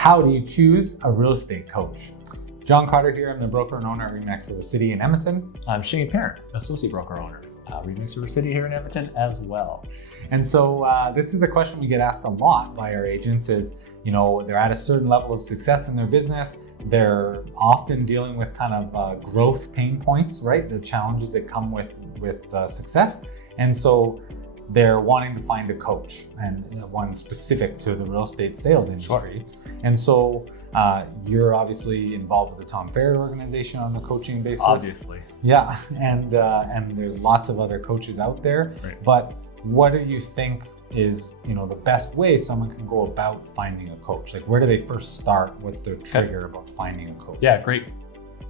How do you choose a real estate coach? John Carter here. I'm the broker and owner at RE/MAX River City in Edmonton. I'm Shane Parent, associate broker owner, RE/MAX River City here in Edmonton as well. And so this is a question we get asked a lot by our agents is, they're at a certain level of success in their business. They're often dealing with kind of growth pain points, right? The challenges that come with success. And so they're wanting to find a coach, and one specific to the real estate sales industry. Sure. And so you're obviously involved with the Tom Ferry organization on a coaching basis. Obviously. Yeah, and there's lots of other coaches out there. Right. But what do you think is the best way someone can go about finding a coach? Like, where do they first start? What's their trigger about finding a coach? Yeah, great.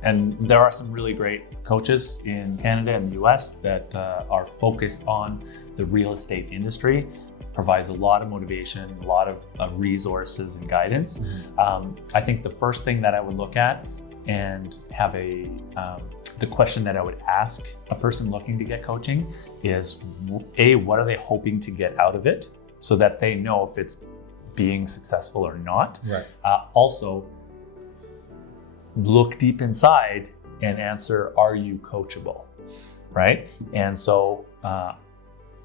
And there are some really great coaches in Canada and the US that are focused on the real estate industry. Provides a lot of motivation, a lot of resources and guidance. Mm-hmm. I think the first thing that I would look at and have the question that I would ask a person looking to get coaching is, what are they hoping to get out of it, so that they know if it's being successful or not. Right. Also, look deep inside and answer, are you coachable, right? And so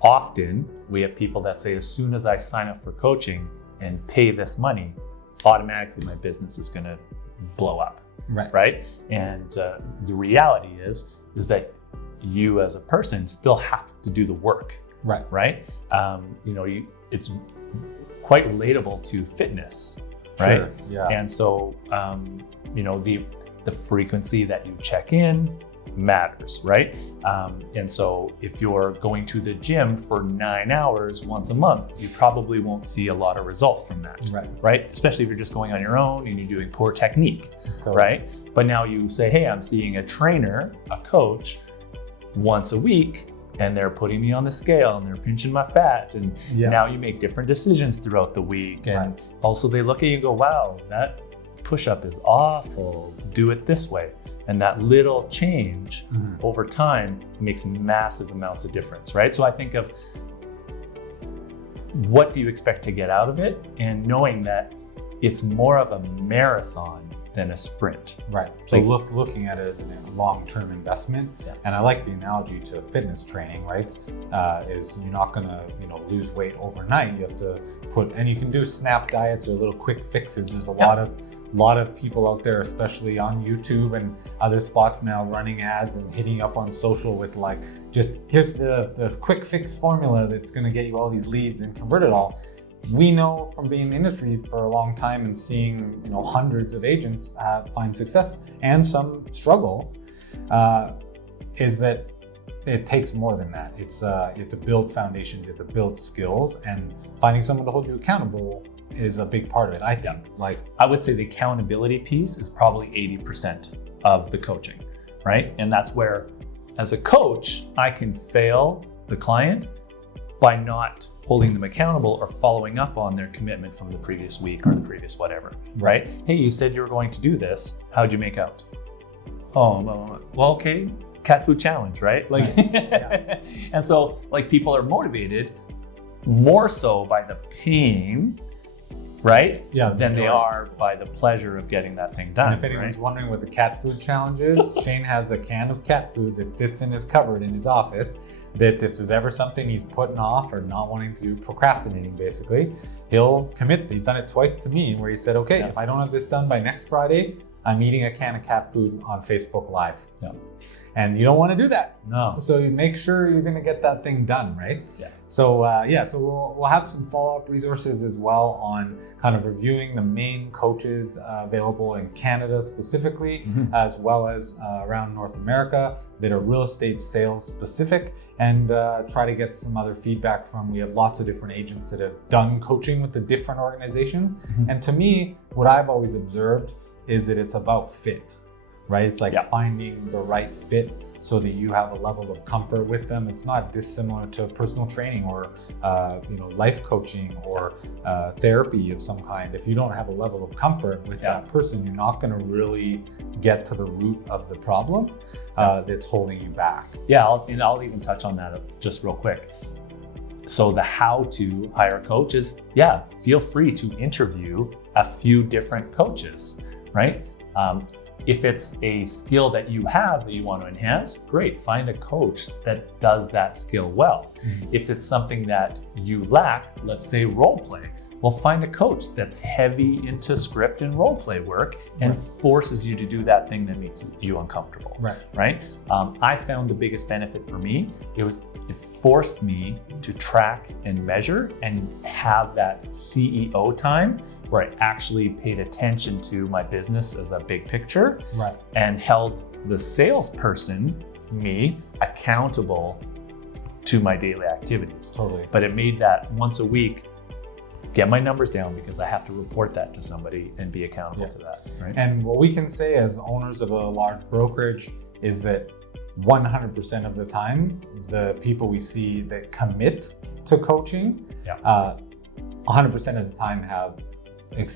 often we have people that say, as soon as I sign up for coaching and pay this money, automatically my business is going to blow up. Right? And the reality is that you as a person still have to do the work. Right? It's quite relatable to fitness, right? Sure. Yeah. And so, the frequency that you check in matters, right? And so if you're going to the gym for 9 hours once a month, you probably won't see a lot of result from that, right? Especially if you're just going on your own and you're doing poor technique, right? But now you say, hey, I'm seeing a trainer, a coach, once a week, and they're putting me on the scale and they're pinching my fat, and now you make different decisions throughout the week. And also they look at you and go, wow, that push-up is awful, do it this way. And that little change over time makes massive amounts of difference, right? So I think of, what do you expect to get out of it? And knowing that it's more of a marathon than a sprint. Right. So looking at it as a long-term investment. Yeah. And I like the analogy to fitness training, right? Is you're not gonna, lose weight overnight. You have to and you can do snap diets or little quick fixes. There's a lot of people out there, especially on YouTube and other spots now, running ads and hitting up on social with just here's the quick fix formula that's gonna get you all these leads and convert it all. We know from being in the industry for a long time and seeing hundreds of agents find success and some struggle, is that it takes more than that. It's you have to build foundations, you have to build skills, and finding someone to hold you accountable is a big part of it, I think. I would say the accountability piece is probably 80% of the coaching, right? And that's where, as a coach, I can fail the client by not holding them accountable or following up on their commitment from the previous week or the previous whatever, right? Hey, you said you were going to do this. How'd you make out? Oh, well, okay. Cat food challenge, right? And so people are motivated more so by the pain, right? Yeah. Than they are by the pleasure of getting that thing done. And if anyone's wondering what the cat food challenge is, Shane has a can of cat food that sits in his cupboard in his office, that if there's ever something he's putting off or not wanting to do, procrastinating basically, he'll commit. He's done it twice to me, where he said, okay, if I don't have this done by next Friday, I'm eating a can of cat food on Facebook Live. Yeah. And you don't want to do that. No. So you make sure you're going to get that thing done, right? Yeah. So so we'll have some follow-up resources as well on kind of reviewing the main coaches available in Canada specifically, as well as around North America that are real estate sales specific, and try to get some other feedback from. We have lots of different agents that have done coaching with the different organizations. And to me, what I've always observed is that it's about fit. Right? It's finding the right fit so that you have a level of comfort with them. It's not dissimilar to personal training or life coaching or therapy of some kind. If you don't have a level of comfort with that person, you're not going to really get to the root of the problem that's holding you back. Yeah, I'll even touch on that just real quick. So the how to hire a coach is, feel free to interview a few different coaches, right? If it's a skill that you have that you want to enhance, great, find a coach that does that skill well. If it's something that you lack, let's say role play, well, find a coach that's heavy into script and role play work and forces you to do that thing that makes you uncomfortable, right? I found the biggest benefit for me, it forced me to track and measure and have that CEO time where I actually paid attention to my business as a big picture and held the salesperson, me, accountable to my daily activities. Totally. But it made that once a week, get my numbers down because I have to report that to somebody and be accountable to that, right? And what we can say as owners of a large brokerage is that 100% of the time, the people we see that commit to coaching, 100% of the time have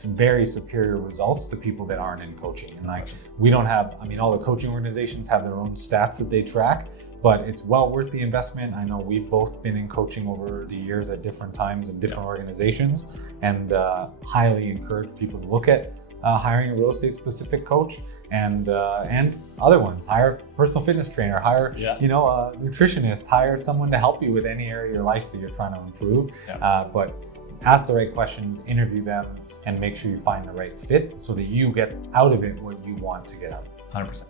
very superior results to people that aren't in coaching. And like, we don't have, all the coaching organizations have their own stats that they track, but it's well worth the investment. I know we've both been in coaching over the years at different times in different organizations, and highly encourage people to look at hiring a real estate specific coach and other ones. Hire a personal fitness trainer, hire a nutritionist, hire someone to help you with any area of your life that you're trying to improve. But ask the right questions, interview them, and make sure you find the right fit so that you get out of it what you want to get out of it. 100%.